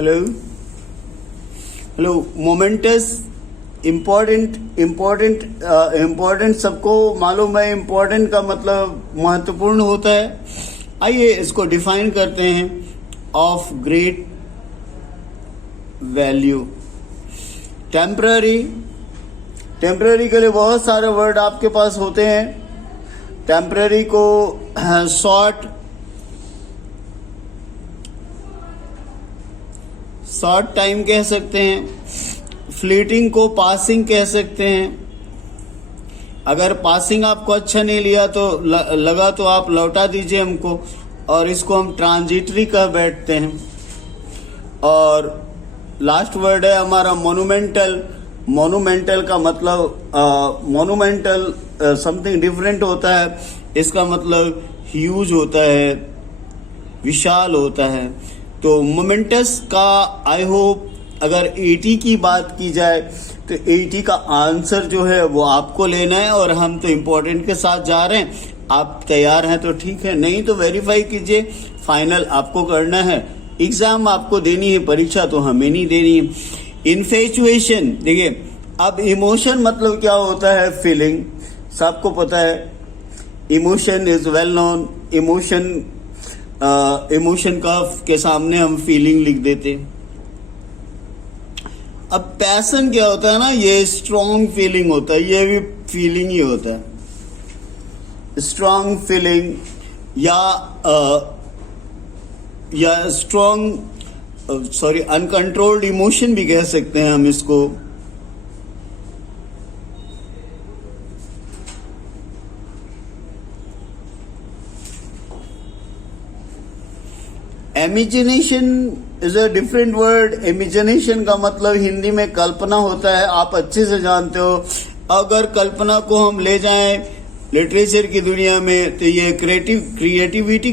Hello hello moments important सबको मालूम है। इम्पोर्टेंट का मतलब महत्वपूर्ण होता है। आइए इसको डिफाइन करते हैं। Of great value. टेम्पररी के लिए बहुत सारे वर्ड आपके पास होते हैं। टेम्पररी को शॉर्ट टाइम कह सकते हैं। फ्लीटिंग को पासिंग कह सकते हैं। अगर पासिंग आपको अच्छा नहीं लगा तो आप लौटा दीजिए हमको, और इसको हम ट्रांजिटरी कह बैठते हैं। और लास्ट वर्ड है हमारा मोनूमेंटल का मतलब मोनूमेंटल समथिंग डिफरेंट होता है। इसका मतलब ह्यूज होता है, विशाल होता है। तो मोमेंटस का आई होप अगर 80 की बात की जाए तो 80 का आंसर जो है वो आपको लेना है, और हम तो इम्पोर्टेंट के साथ जा रहे हैं। आप तैयार हैं तो ठीक है, नहीं तो वेरीफाई कीजिए। फाइनल आपको करना है, एग्जाम आपको देनी है, परीक्षा तो हमें नहीं देनी है। इन्फेचुएशन देखिए, अब इमोशन मतलब क्या होता है? फीलिंग, सबको पता है। Emotion is well known. Emotion का के सामने हम फीलिंग लिख देते। अब पैशन क्या होता है ना, ये स्ट्रॉन्ग फीलिंग होता है, ये भी फीलिंग ही होता है। स्ट्रॉन्ग फीलिंग या स्ट्रॉन्ग अनकंट्रोल्ड इमोशन भी कह सकते हैं हम इसको। Imagination is a different word. Imagination का मतलब हिंदी में कल्पना होता है, आप अच्छे से जानते हो। अगर कल्पना को हम ले जाएं लिटरेचर की दुनिया में तो ये क्रिएटिविटी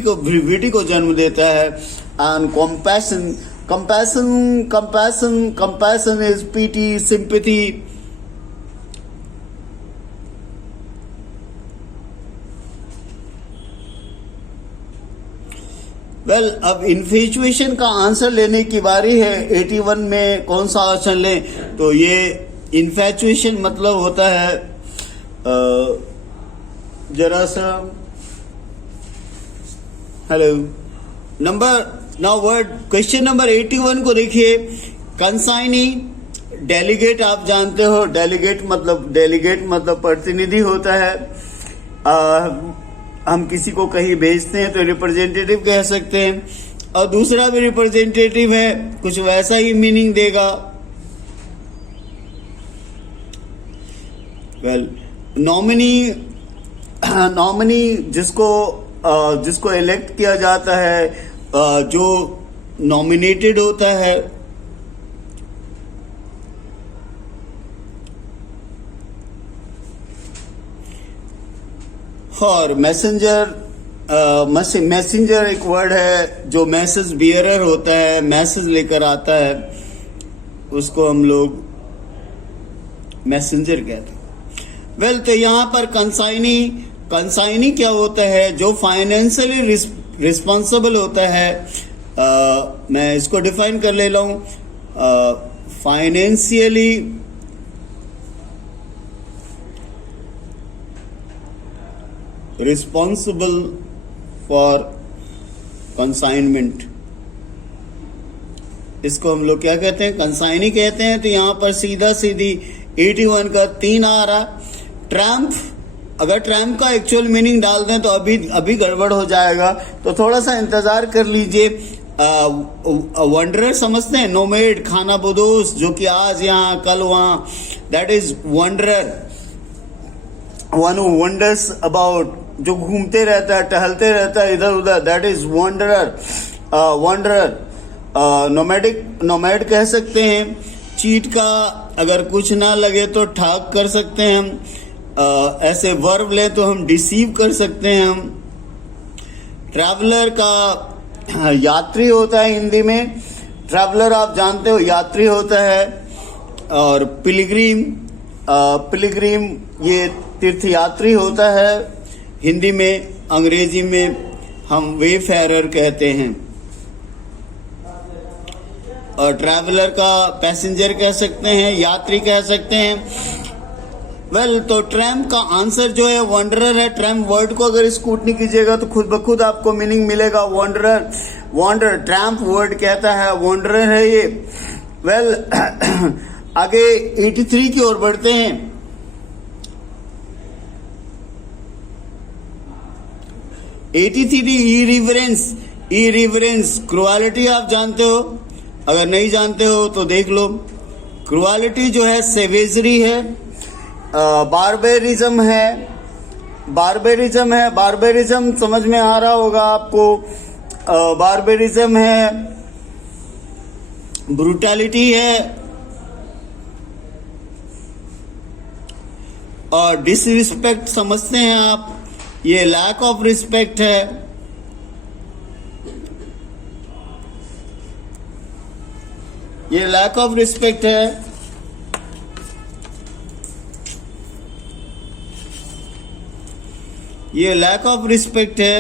को जन्म देता है। And compassion is PT, sympathy. Well, अब इन्फेचुएशन का आंसर लेने की बारी है। 81 में कौन सा ऑप्शन लें? तो ये इन्फेचुएशन मतलब होता है जरा सा हेलो क्वेश्चन नंबर 81 को देखिए। कंसाइनी, डेलीगेट आप जानते हो। डेलीगेट मतलब प्रतिनिधि होता है। हम किसी को कहीं भेजते हैं तो रिप्रेजेंटेटिव कह सकते हैं। और दूसरा भी रिप्रेजेंटेटिव है, कुछ वैसा ही मीनिंग देगा। वेल, नॉमिनी जिसको इलेक्ट किया जाता है, जो नॉमिनेटेड होता है। और मैसेंजर एक वर्ड है जो मैसेज बियरर होता है, मैसेज लेकर आता है, उसको हम लोग मैसेंजर कहते हैं। वेल, तो यहाँ पर कंसाइनी क्या होता है? जो फाइनेंशियली रिस्पॉन्सिबल होता है। मैं इसको डिफाइन कर ले हूं। फाइनेंशियली रिस्पॉन्सिबल फॉर कंसाइनमेंट, इसको हम लोग क्या कहते हैं? कंसाइनी कहते हैं। तो यहां पर सीधा 81 का 3 आ रहा। ट्रैम्प, अगर ट्रैम्प का एक्चुअल मीनिंग डाल दें तो अभी गड़बड़ हो जाएगा, तो थोड़ा सा इंतजार कर लीजिए। वंडरर समझते हैं? नोमेड, खाना बदोश, जो कि आज यहाँ कल वहां, that is wanderer. One who wonders about, जो घूमते रहता है, टहलते रहता है इधर उधर, दैट इज वंडरर। नोमैड कह सकते हैं। चीट का अगर कुछ ना लगे तो ठग कर सकते हैं हम। ऐसे वर्ब ले तो हम डिसीव कर सकते हैं हम। ट्रैवलर का यात्री होता है हिंदी में। ट्रैवलर आप जानते हो, यात्री होता है। और पिलग्रिम ये तीर्थयात्री होता है हिंदी में। अंग्रेजी में हम वेफेरर कहते हैं। ट्रैवलर का पैसेंजर कह सकते हैं, यात्री कह सकते हैं। वेल तो ट्रैम्प का आंसर जो है वॉन्डरर है। ट्रैम्प वर्ड को अगर स्कूटनी कीजिएगा तो खुद ब खुद आपको मीनिंग मिलेगा वॉन्डरर। वॉन्डर ट्रैम्प वर्ड कहता है, वॉन्डरर है ये। वेल आगे 83 की ओर बढ़ते हैं। 83 इरिवरेंस। इरिवरेंस क्रुएलिटी आप जानते हो, अगर नहीं जानते हो तो देख लो। क्रुएलिटी जो है सेवेजरी है, बारबेरिज्म है। बारबेरिज्म समझ में आ रहा होगा आपको। बारबेरिज्म है, ब्रूटैलिटी है और डिसरिस्पेक्ट समझते हैं आप, ये लैक ऑफ रिस्पेक्ट है। ये लैक ऑफ रिस्पेक्ट है। ये लैक ऑफ रिस्पेक्ट है।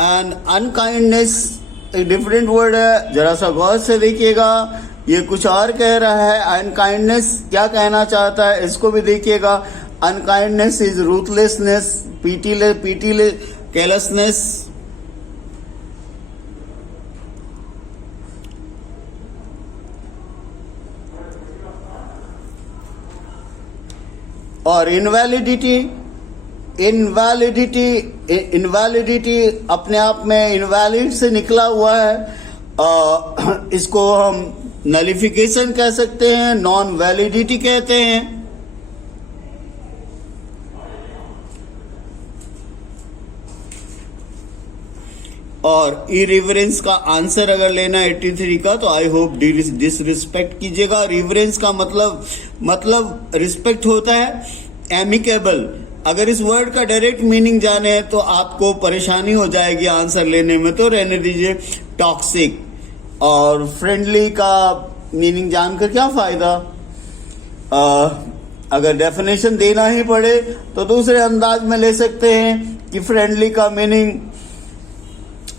एंड अनकाइंडनेस एक डिफरेंट वर्ड है, जरा सा गौर से देखिएगा, ये कुछ और कह रहा है। अनकाइंडनेस क्या कहना चाहता है इसको भी देखिएगा। Unkindness is ruthlessness, pitiless carelessness. और इनवैलिडिटी अपने आप में इनवैलिड से निकला हुआ है। इसको हम नलिफिकेशन कह सकते हैं, नॉन वैलिडिटी कहते हैं। और इरिवरेंस का आंसर अगर लेना 83 का तो आई होप डिसरिस्पेक्ट कीजिएगा। रिवरेंस का मतलब रिस्पेक्ट होता है, एमिकेबल। अगर इस वर्ड का डायरेक्ट मीनिंग जाने तो आपको परेशानी हो जाएगी आंसर लेने में, तो रहने दीजिए। टॉक्सिक और फ्रेंडली का मीनिंग जानकर क्या फायदा। अगर डेफिनेशन देना ही पड़े तो दूसरे अंदाज में ले सकते हैं कि फ्रेंडली का meaning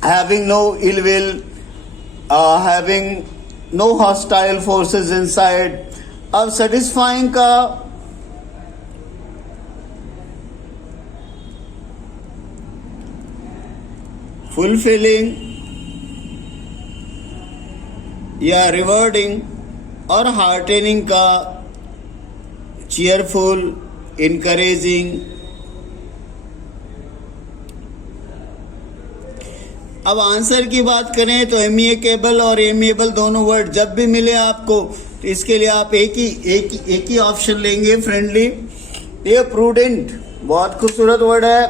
having no ill will, having no hostile forces inside। अब satisfying का fulfilling या rewarding, और heartening का cheerful, encouraging। अब आंसर की बात करें तो एमिकेबल और एमिएबल दोनों वर्ड जब भी मिले आपको तो इसके लिए आप एक ही ऑप्शन लेंगे, फ्रेंडली। ये प्रूडेंट बहुत खूबसूरत वर्ड है।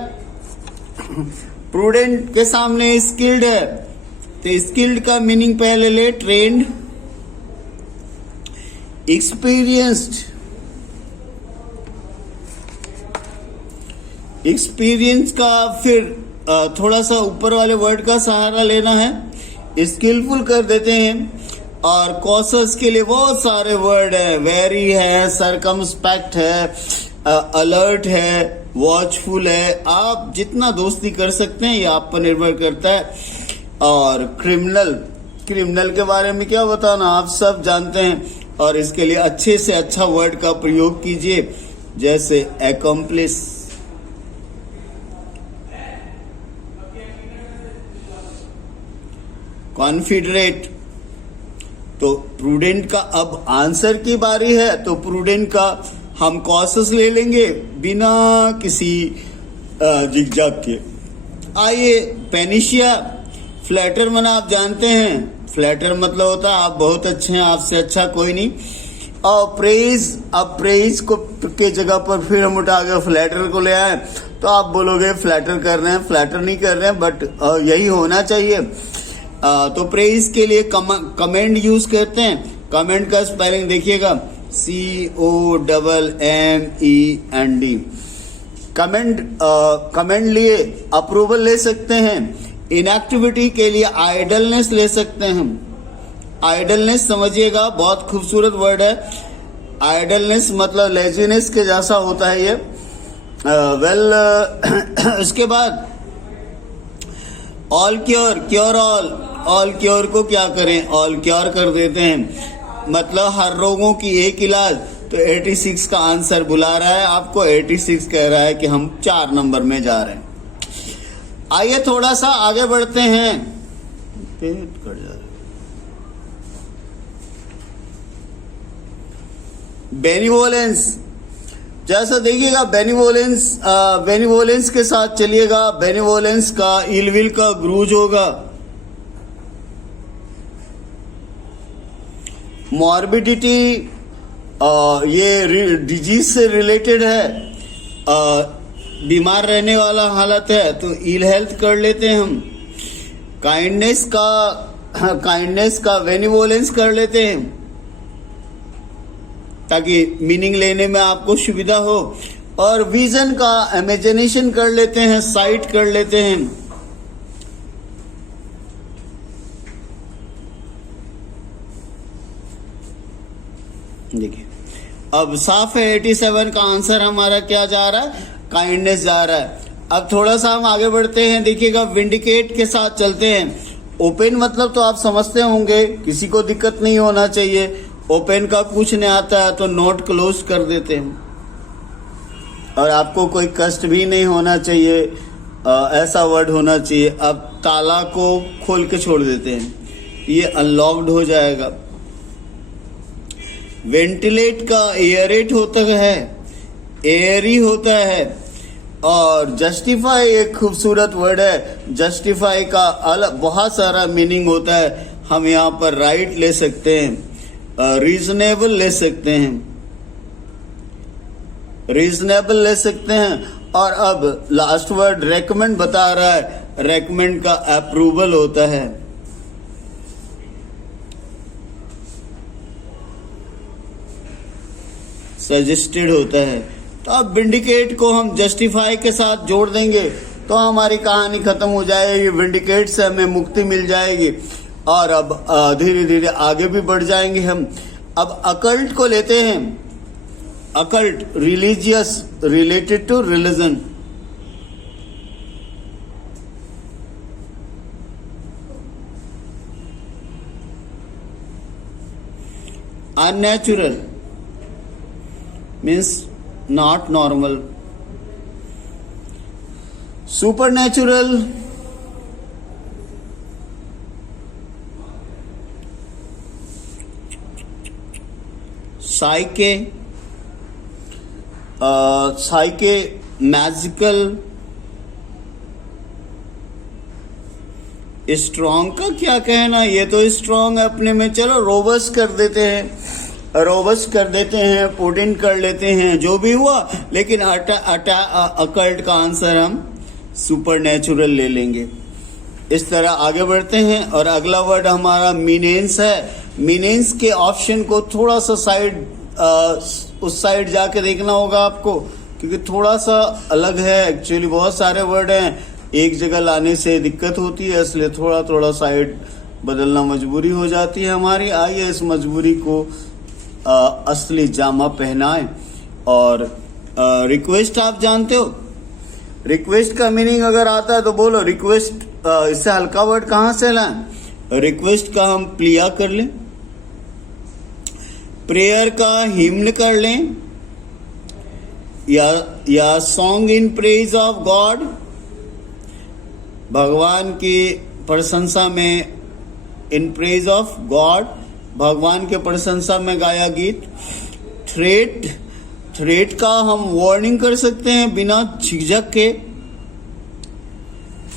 प्रूडेंट के सामने स्किल्ड है, तो स्किल्ड का मीनिंग पहले ले, ट्रेंड, एक्सपीरियंस्ड। एक्सपीरियंस का फिर थोड़ा सा ऊपर वाले वर्ड का सहारा लेना है, स्किलफुल कर देते हैं। और कॉशस के लिए बहुत सारे वर्ड है, वेरी है, सरकमस्पेक्ट है, अलर्ट है, वॉचफुल है। आप जितना दोस्ती कर सकते हैं ये आप पर निर्भर करता है। और क्रिमिनल के बारे में क्या बताना, आप सब जानते हैं। और इसके लिए अच्छे से अच्छा वर्ड का प्रयोग कीजिए, जैसे accomplish। कॉन्फिडरेट। तो प्रूडेंट का अब आंसर की बारी है, तो प्रूडेंट का हम कॉशस ले लेंगे बिना किसी जिगजाग के। आइए पेनिशिया। फ्लैटर मना आप जानते हैं, फ्लैटर मतलब होता है आप बहुत अच्छे हैं, आपसे अच्छा कोई नहीं। और प्रेज, अब प्रेज को के जगह पर फिर हम उठा के फ्लैटर को ले आए तो आप बोलोगे फ्लैटर कर रहे हैं, फ्लैटर नहीं कर रहे हैं, बट यही होना चाहिए। तो प्रेज के लिए कमेंड यूज करते हैं। कमेंट का स्पेलिंग देखिएगा, COMMEND। कमेंट लिए अप्रूवल ले सकते हैं। इनएक्टिविटी के लिए आइडलनेस ले सकते हैं। आइडलनेस समझिएगा, बहुत खूबसूरत वर्ड है। आइडलनेस मतलब लेजीनेस के जैसा होता है ये। इसके बाद all cure all, all cure को क्या करें, ऑल क्योर कर देते हैं, मतलब हर रोगों की एक इलाज। तो 86 का आंसर बुला रहा है आपको, 86 कह रहा है कि हम 4 नंबर में जा रहे हैं। आइए थोड़ा सा आगे बढ़ते हैं। पेट कट जा रहा है। बेनिवोलेंस, जैसा देखिएगा बेनिवोलेंस के साथ चलिएगा। बेनिवोलेंस का इलविल का ग्रूज होगा। मॉर्बिडिटी, ये डिजीज से रिलेटेड है, बीमार रहने वाला हालत है, तो इल हेल्थ कर लेते हैं हम। काइंडनेस का बेनिवोलेंस कर लेते हैं ताकि मीनिंग लेने में आपको सुविधा हो। और विजन का इमेजिनेशन कर लेते हैं, साइट कर लेते हैं। देखिए अब साफ है, 87 का आंसर हमारा क्या जा रहा है, काइंडनेस जा रहा है। अब थोड़ा सा हम आगे बढ़ते हैं, देखिएगा विंडिकेट के साथ चलते हैं। ओपन मतलब तो आप समझते होंगे, किसी को दिक्कत नहीं होना चाहिए। ओपन का कुछ नहीं आता है तो नोट क्लोज कर देते हैं, और आपको कोई कष्ट भी नहीं होना चाहिए, ऐसा वर्ड होना चाहिए। अब ताला को खोल के छोड़ देते हैं, ये अनलॉक्ड हो जाएगा। वेंटिलेट का एयरेट होता है, एयरी होता है। और जस्टिफाई एक खूबसूरत वर्ड है। जस्टिफाई का अलग बहुत सारा मीनिंग होता है। हम यहाँ पर राइट ले सकते हैं, रीजनेबल ले सकते हैं, रीजनेबल ले सकते हैं। और अब लास्ट वर्ड रेकमेंड बता रहा है, रेकमेंड का अप्रूवल होता है। सजेस्टेड होता है। तो अब विंडिकेट को हम जस्टिफाई के साथ जोड़ देंगे तो हमारी कहानी खत्म हो जाएगी। विंडिकेट से हमें मुक्ति मिल जाएगी। और अब धीरे धीरे आगे भी बढ़ जाएंगे हम। अब अकल्ट को लेते हैं। Occult, religious, related to religion. Unnatural means not normal. Supernatural, psyche, magical, strong का क्या कहना, ये तो स्ट्रॉन्ग है अपने में। चलो रोबस्ट कर देते हैं, रोबस्ट कर देते हैं, पोटेंट कर लेते हैं, जो भी हुआ। लेकिन अकल्ट का आंसर हम सुपर नेचुरल ले लेंगे। इस तरह आगे बढ़ते हैं। और अगला वर्ड हमारा मीनेंस है। मीनेंस के ऑप्शन को थोड़ा सा साइड, उस साइड जाके देखना होगा आपको, क्योंकि थोड़ा सा अलग है। एक्चुअली बहुत सारे वर्ड हैं, एक जगह लाने से दिक्कत होती है, इसलिए थोड़ा थोड़ा साइड बदलना मजबूरी हो जाती है हमारी। आइए इस मजबूरी को असली जामा पहनाएं। और रिक्वेस्ट आप जानते हो, रिक्वेस्ट का मीनिंग अगर आता है तो बोलो रिक्वेस्ट। इससे हल्का वर्ड कहां से लाएं? रिक्वेस्ट का हम प्लिया कर लें, प्रेयर का हिम्न कर लें, या song in praise of God, भगवान की प्रशंसा में, इन प्रेज ऑफ गॉड, भगवान के प्रशंसा में गाया गीत। थ्रेट का हम वार्निंग कर सकते हैं बिना झिझक के।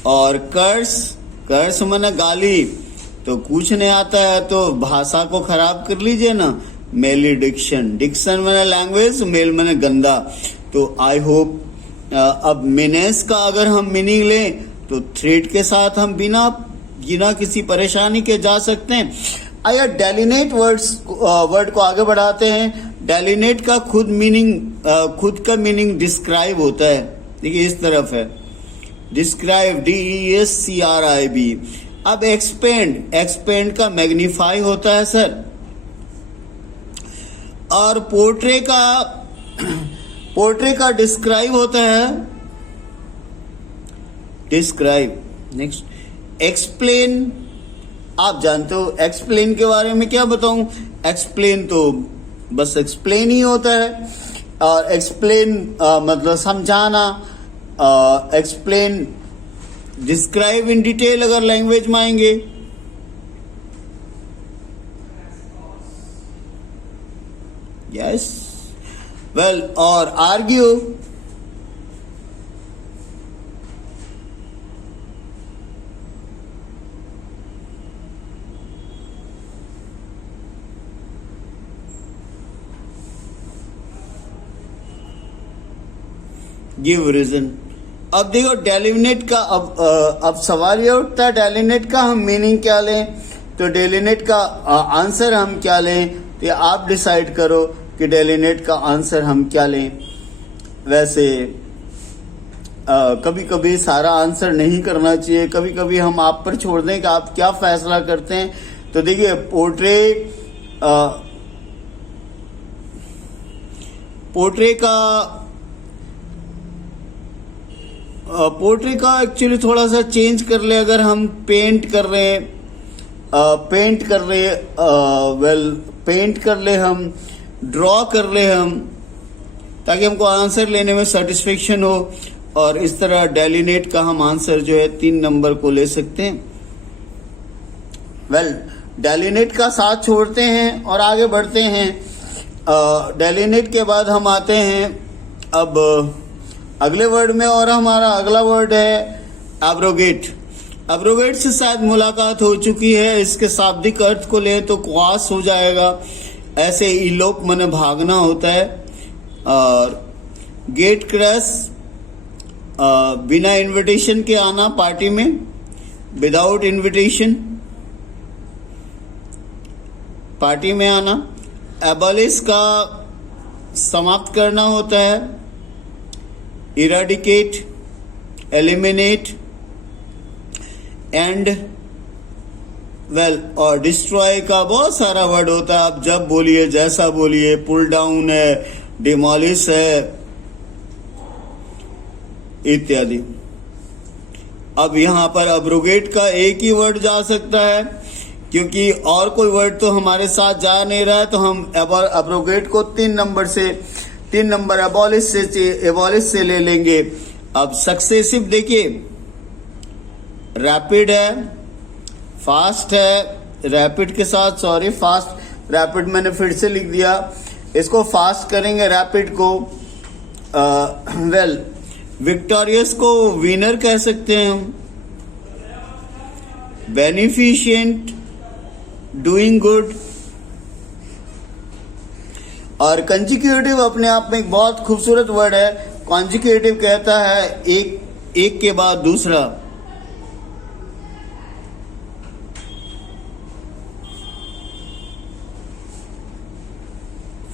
और कर्स माने गाली, तो कुछ नहीं आता है तो भाषा को खराब कर लीजिए ना, मेलिडिक्शन। डिक्शन माने लैंग्वेज, मेल माने गंदा। तो आई होप अब मीनेंस का अगर हम मीनिंग लें तो थ्रेट के साथ हम बिना किसी परेशानी के जा सकते हैं। आइए डेलिनेट वर्ड को आगे बढ़ाते हैं। डेलिनेट का खुद का मीनिंग डिस्क्राइब होता है। देखिए इस तरफ है, डिस्क्राइब, DESCRIB। अब एक्सपेंड का मैग्नीफाई होता है सर। और पोर्ट्रे का डिस्क्राइब होता है, डिस्क्राइब। नेक्स्ट एक्सप्लेन, आप जानते हो एक्सप्लेन के बारे में क्या बताऊं, एक्सप्लेन तो बस एक्सप्लेन ही होता है, और एक्सप्लेन मतलब समझाना, एक्सप्लेन डिस्क्राइब इन डिटेल अगर लैंग्वेज में आएंगे। यस, वेल, और आर्ग्यू, गिव रीजन। अब देखो डेलिनेट का, अब सवाल ये उठता है डेलिनेट का हम मीनिंग क्या लें, तो डेलिनेट का आंसर हम क्या लें, तो आप डिसाइड करो कि डेलिनेट का आंसर हम क्या लें। वैसे कभी कभी सारा आंसर नहीं करना चाहिए, कभी कभी हम आप पर छोड़ दें कि आप क्या फैसला करते हैं। तो देखिए पोर्ट्रे का एक्चुअली थोड़ा सा चेंज कर ले, अगर हम पेंट कर रहे हैं, पेंट कर ले, हम ड्रॉ कर ले हम, ताकि हमको आंसर लेने में सेटिस्फेक्शन हो। और इस तरह डेलिनेट का हम आंसर जो है 3 नंबर को ले सकते हैं। डेलिनेट का साथ छोड़ते हैं और आगे बढ़ते हैं। डेलिनेट के बाद हम आते हैं अब अगले वर्ड में, और हमारा अगला वर्ड है एब्रोगेट। एब्रोगेट से शायद मुलाकात हो चुकी है, इसके शाब्दिक अर्थ को लें तो क्वास हो जाएगा। ऐसे इलोप माने भागना होता है, और गेट क्रैश बिना इनविटेशन के आना पार्टी में, विदाउट इनविटेशन पार्टी में आना। एबॉलिश का समाप्त करना होता है, इराडिकेट, एलिमिनेट, एंड और डिस्ट्रॉय का बहुत सारा वर्ड होता है। आप जब बोलिए, जैसा बोलिए, पुल डाउन है, डिमोलिश है, इत्यादि। अब यहां पर अब्रोगेट का एक ही वर्ड जा सकता है, क्योंकि और कोई वर्ड तो हमारे साथ जा नहीं रहा है, तो हम अब्रोगेट को 3 नंबर एबॉलिश से ले लेंगे। अब सक्सेसिव देखिए, रैपिड है, फास्ट है, रैपिड के साथ फास्ट, रैपिड मैंने फिर से लिख दिया, इसको फास्ट करेंगे रैपिड को। विक्टोरियस को विनर कह सकते हैं हम, बेनिफिशिएंट, डूइंग गुड। और कंजिक्यूटिव अपने आप में एक बहुत खूबसूरत वर्ड है। कंजिक्यूटिव कहता है एक के बाद दूसरा।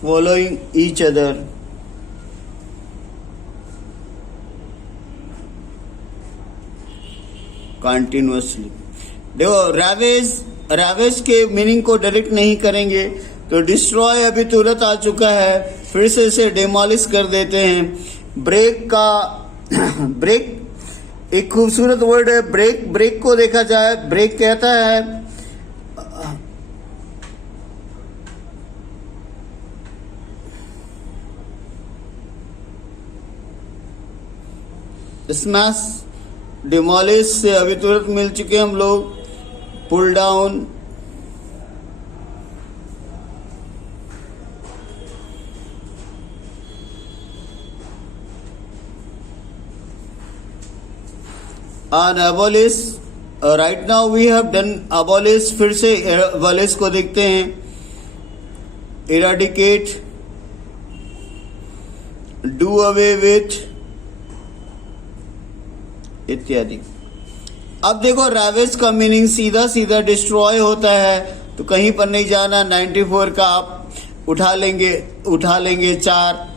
Following each other. कंटिन्यूअसली। देखो रैवेज के मीनिंग को डायरेक्ट नहीं करेंगे, तो डिस्ट्रॉय अभी तुरंत आ चुका है, फिर से इसे डेमोलिश कर देते हैं। ब्रेक एक खूबसूरत वर्ड है। ब्रेक को देखा जाए, ब्रेक कहता है स्मैश, डिमोलिश से अभी तुरंत मिल चुके हम लोग, पुल डाउन, और abolish। Right now we have done abolish। फिर से abolish को देखते हैं, eradicate, do away with, इत्यादि। अब देखो रैवेज का मीनिंग सीधा डिस्ट्रॉय होता है, तो कहीं पर नहीं जाना। 94 का आप उठा लेंगे 4।